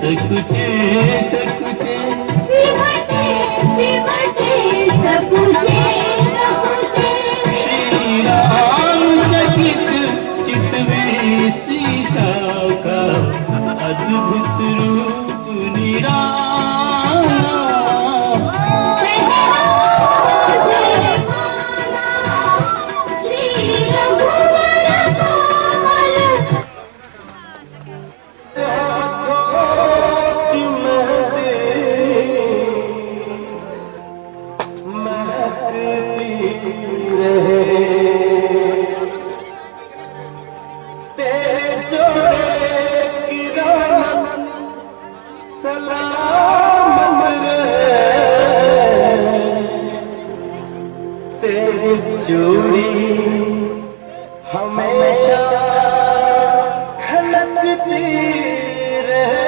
सकुचे सकुचे सिमटे सिमटे सकुचे सकुचे। श्री राम चकित चितवे सीता का अद्भुत रूप निराला। जोड़ी हमेशा खलकती रहे।